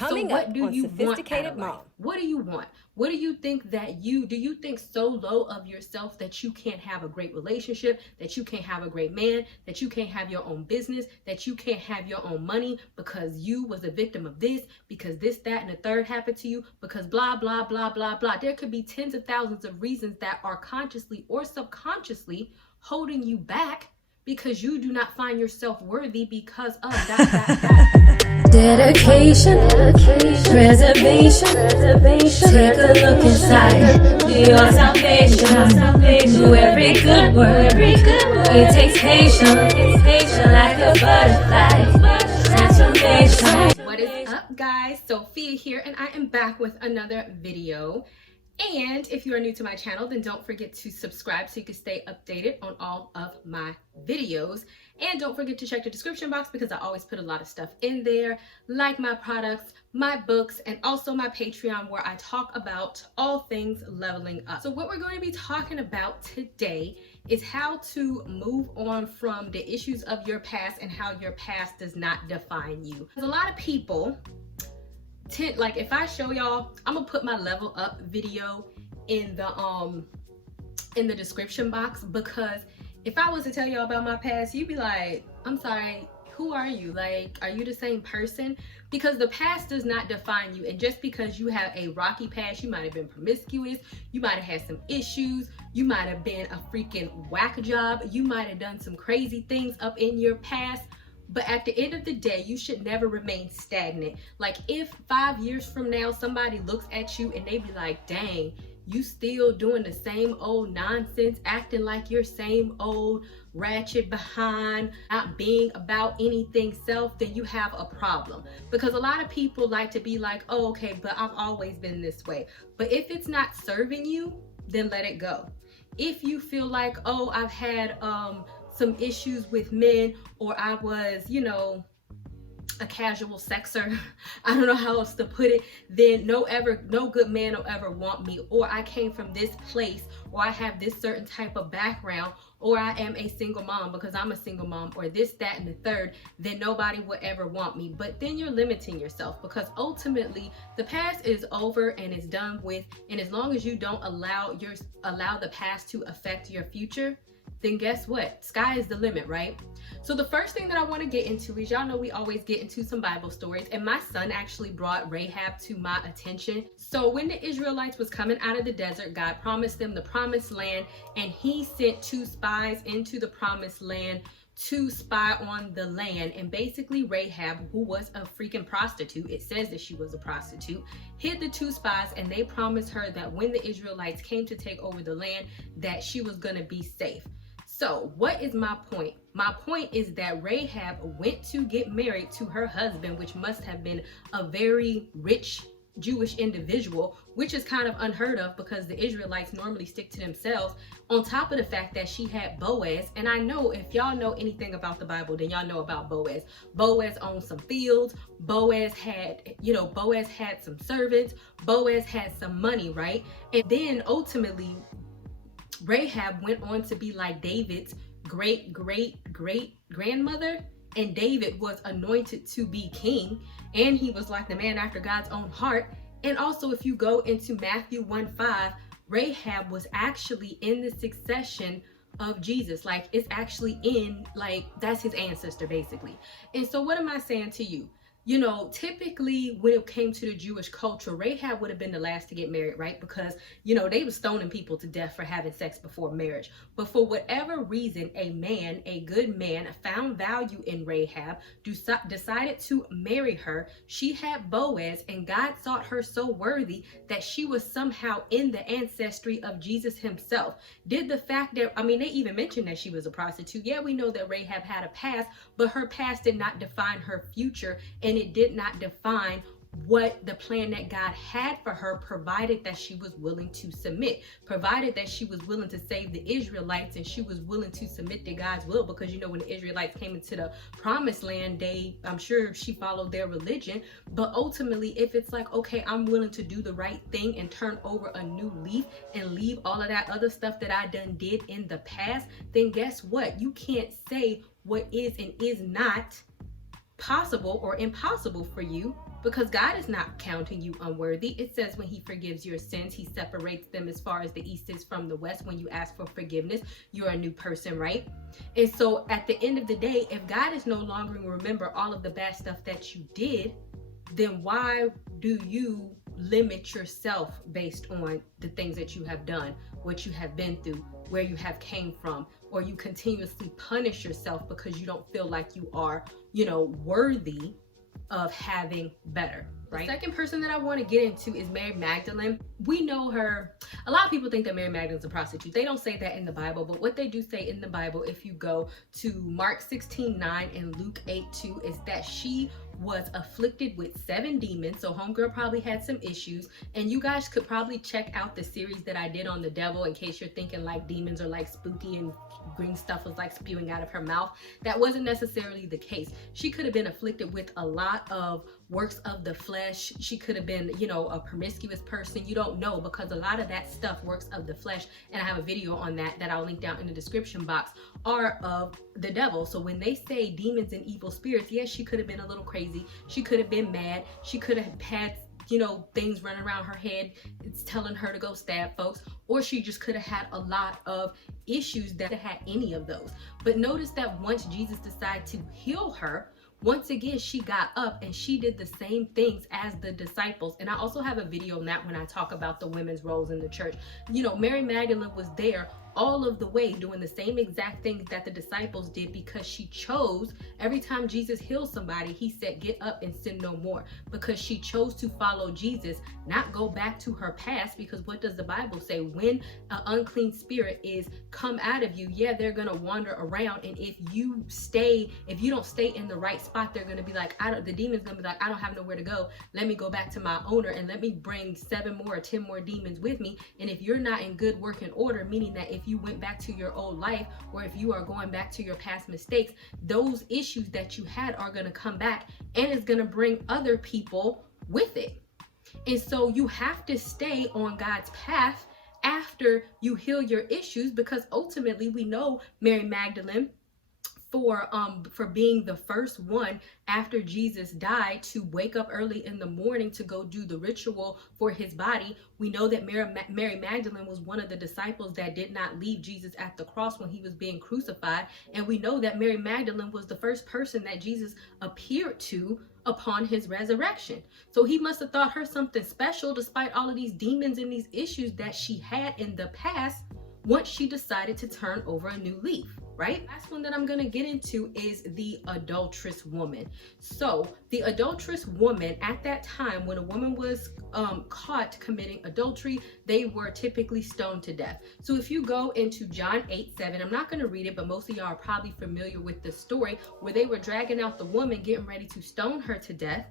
Coming so what up do on you want Sophisticated out of life? Mom. What do you want? What do you think that do you think so low of yourself that you can't have a great relationship, that you can't have a great man, that you can't have your own business, that you can't have your own money because you was a victim of this, because this, that, and the third happened to you, because blah, blah, blah, blah, blah. There could be tens of thousands of reasons that are consciously or subconsciously holding you back because you do not find yourself worthy because of that. Dedication, preservation, take a look inside your salvation. Do every good work, it takes patience, like a butterfly, transformation. What is up, guys? Sophia here, and I am back with another video. And if you are new to my channel, then don't forget to subscribe so you can stay updated on all of my videos. And don't forget to check the description box because I always put a lot of stuff in there, like my products, my books, and also my Patreon where I talk about all things leveling up. So what we're going to be talking about today is how to move on from the issues of your past and how your past does not define you. There's a lot of people like if I show y'all, I'm gonna put my level up video in the description box, because if I was to tell y'all about my past, you'd be like, I'm sorry, who are you? Like, are you the same person? Because the past does not define you. And just because you have a rocky past, you might have been promiscuous, you might have had some issues, you might have been a freaking whack job, you might have done some crazy things up in your past. But at the end of the day, you should never remain stagnant. Like if 5 years from now, somebody looks at you and they be like, dang, you still doing the same old nonsense, acting like you're same old ratchet behind, not being about anything self, then you have a problem. Because a lot of people like to be like, oh, okay, but I've always been this way. But if it's not serving you, then let it go. If you feel like, oh, I've had some issues with men, or I was, a casual sexer, I don't know how else to put it, then no good man will ever want me, or I came from this place, or I have this certain type of background, or I am a single mom because I'm a single mom, or this, that, and the third, then nobody will ever want me. But then you're limiting yourself, because ultimately the past is over and it's done with, and as long as you don't allow the past to affect your future, then guess what? Sky is the limit, right? So the first thing that I want to get into is, y'all know we always get into some Bible stories, and my son actually brought Rahab to my attention. So when the Israelites was coming out of the desert, God promised them the promised land, and he sent 2 spies into the promised land to spy on the land. And basically Rahab, who was a freaking prostitute, it says that she was a prostitute, hid the 2 spies, and they promised her that when the Israelites came to take over the land, that she was gonna be safe. So what is my point? My point is that Rahab went to get married to her husband, which must have been a very rich Jewish individual, which is kind of unheard of because the Israelites normally stick to themselves, on top of the fact that she had Boaz. And I know if y'all know anything about the Bible, then y'all know about Boaz. Boaz owned some fields, Boaz had some servants, Boaz had some money, right? And then ultimately Rahab went on to be like David's great grandmother, and David was anointed to be king, and he was like the man after God's own heart. And also if you go into Matthew 1:5, Rahab was actually in the succession of Jesus. Like it's actually in, like, that's his ancestor basically. And so what am I saying to you? Typically when it came to the Jewish culture, Rahab would have been the last to get married, right? Because, they were stoning people to death for having sex before marriage. But for whatever reason, a good man, found value in Rahab, decided to marry her. She had Boaz, and God thought her so worthy that she was somehow in the ancestry of Jesus himself. Did the fact that, they even mentioned that she was a prostitute. Yeah, we know that Rahab had a past, but her past did not define her future, and it did not define what the plan that God had for her, provided that she was willing to submit, provided that she was willing to save the Israelites, and she was willing to submit to God's will. Because when the Israelites came into the promised land, I'm sure she followed their religion. But ultimately, if it's like, okay, I'm willing to do the right thing and turn over a new leaf and leave all of that other stuff that I did in the past, then guess what? You can't say what is and is not possible or impossible for you because God is not counting you unworthy. It says when he forgives your sins, he separates them as far as the east is from the west. When you ask for forgiveness, you're a new person, right? And so at the end of the day, if God is no longer going to remember all of the bad stuff that you did, then why do you limit yourself based on the things that you have done, what you have been through, where you have came from, or you continuously punish yourself because you don't feel like you are, worthy of having better, right? The second person that I want to get into is Mary Magdalene. We know her. A lot of people think that Mary Magdalene's a prostitute. They don't say that in the Bible, but what they do say in the Bible, if you go to Mark 16:9 and Luke 8:2, is that she was afflicted with 7 demons. So homegirl probably had some issues, and you guys could probably check out the series that I did on the devil in case you're thinking like demons are like spooky and green stuff was like spewing out of her mouth. That wasn't necessarily the case. She could have been afflicted with a lot of works of the flesh. She could have been, a promiscuous person. You don't know, because a lot of that stuff, works of the flesh, and I have a video on that I'll link down in the description box, are of the devil. So when they say demons and evil spirits, yes, she could have been a little crazy. She could have been mad. She could have had things running around her head. It's telling her to go stab folks, or she just could have had a lot of issues that had any of those. But notice that once Jesus decided to heal her, once again, she got up and she did the same things as the disciples. And I also have a video on that when I talk about the women's roles in the church. Mary Magdalene was there all of the way doing the same exact things that the disciples did, because she chose. Every time Jesus healed somebody, he said, get up and sin no more, because she chose to follow Jesus, not go back to her past. Because what does the Bible say? When an unclean spirit is come out of you, yeah, they're gonna wander around, and if you don't stay in the right spot, they're gonna be like, the demon's gonna be like, I don't have nowhere to go, let me go back to my owner and let me bring 7 more or 10 more demons with me. And if you're not in good working order, meaning that if you went back to your old life, or if you are going back to your past mistakes, those issues that you had are going to come back, and it's going to bring other people with it. And so you have to stay on God's path after you heal your issues, because ultimately we know Mary Magdalene, for being the first one after Jesus died to wake up early in the morning to go do the ritual for his body. We know that Mary Magdalene was one of the disciples that did not leave Jesus at the cross when he was being crucified. And we know that Mary Magdalene was the first person that Jesus appeared to upon his resurrection. So he must have thought her something special, despite all of these demons and these issues that she had in the past, once she decided to turn over a new leaf. Right? Last one that I'm going to get into is the adulterous woman. So the adulterous woman, at that time, when a woman was caught committing adultery, they were typically stoned to death. So if you go into John 8:7, I'm not going to read it, but most of y'all are probably familiar with the story where they were dragging out the woman, getting ready to stone her to death.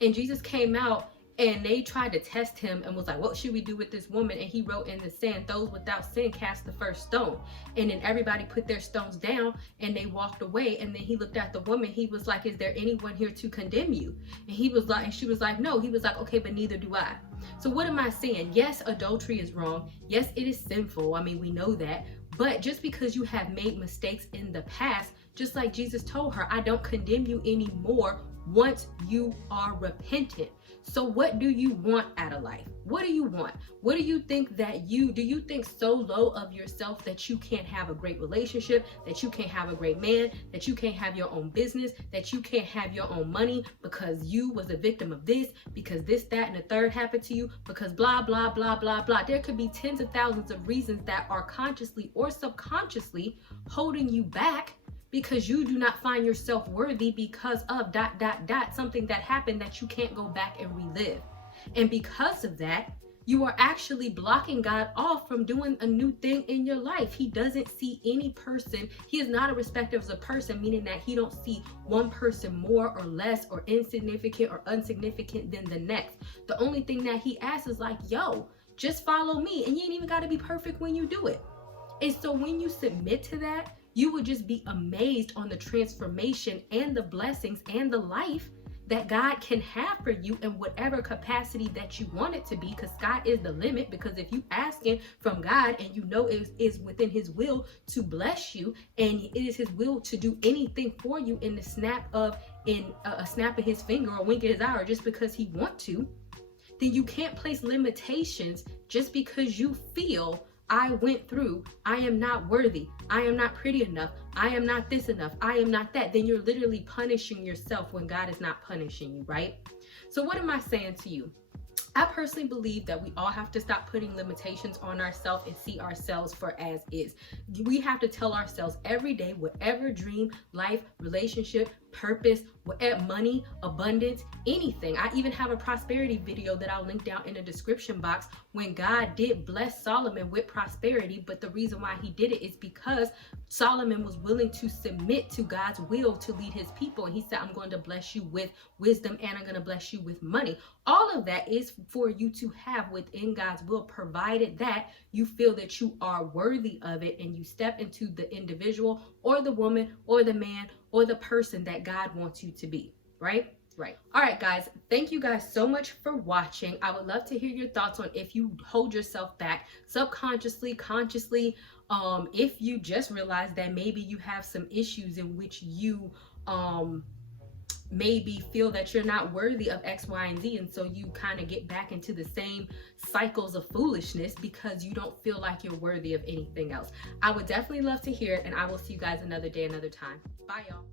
And Jesus came out, and they tried to test him and was like, what should we do with this woman? And he wrote in the sand, those without sin cast the first stone. And then everybody put their stones down and they walked away. And then he looked at the woman. He was like, is there anyone here to condemn you? And he was like, and she was like, no. He was like, okay, but neither do I. So what am I saying? Yes, adultery is wrong. Yes, it is sinful. I mean, we know that. But just because you have made mistakes in the past, just like Jesus told her, I don't condemn you anymore once you are repentant. So what do you want out of life? What do you want? What do you think that do you think so low of yourself that you can't have a great relationship, that you can't have a great man, that you can't have your own business, that you can't have your own money because you was a victim of this, because this, that, and the third happened to you, because blah, blah, blah, blah, blah. There could be tens of thousands of reasons that are consciously or subconsciously holding you back, because you do not find yourself worthy because of ... something that happened that you can't go back and relive. And because of that, you are actually blocking God off from doing a new thing in your life. He doesn't see any person. He is not a respecter of a person, meaning that he don't see one person more or less or insignificant or insignificant than the next. The only thing that he asks is like, yo, just follow me. And you ain't even got to be perfect when you do it. And so when you submit to that, you would just be amazed on the transformation and the blessings and the life that God can have for you in whatever capacity that you want it to be, because sky is the limit. Because if you asking from God and you know it is within his will to bless you, and it is his will to do anything for you in the snap of in a snap of his finger or wink of his eye, or just because he wants to, then you can't place limitations just because you feel I went through, I am not worthy, I am not pretty enough, I am not this enough, I am not that. Then you're literally punishing yourself when God is not punishing you, right? So what am I saying to you? I personally believe that we all have to stop putting limitations on ourselves and see ourselves for as is. We have to tell ourselves every day, whatever dream, life, relationship, purpose, whatever, money, abundance, anything. I even have a prosperity video that I'll link down in the description box when God did bless Solomon with prosperity. But the reason why he did it is because Solomon was willing to submit to God's will to lead his people. And he said, I'm going to bless you with wisdom and I'm going to bless you with money. All of that is for you to have within God's will, provided that you feel that you are worthy of it and you step into the individual or the woman or the man or the person that God wants you to be, right? Right. All right, guys, thank you guys so much for watching. I would love to hear your thoughts on if you hold yourself back subconsciously, consciously, if you just realize that maybe you have some issues in which you maybe feel that you're not worthy of X, Y, and Z, and so you kind of get back into the same cycles of foolishness because you don't feel like you're worthy of anything else. I would definitely love to hear it, and I will see you guys another day, another time. Bye, y'all.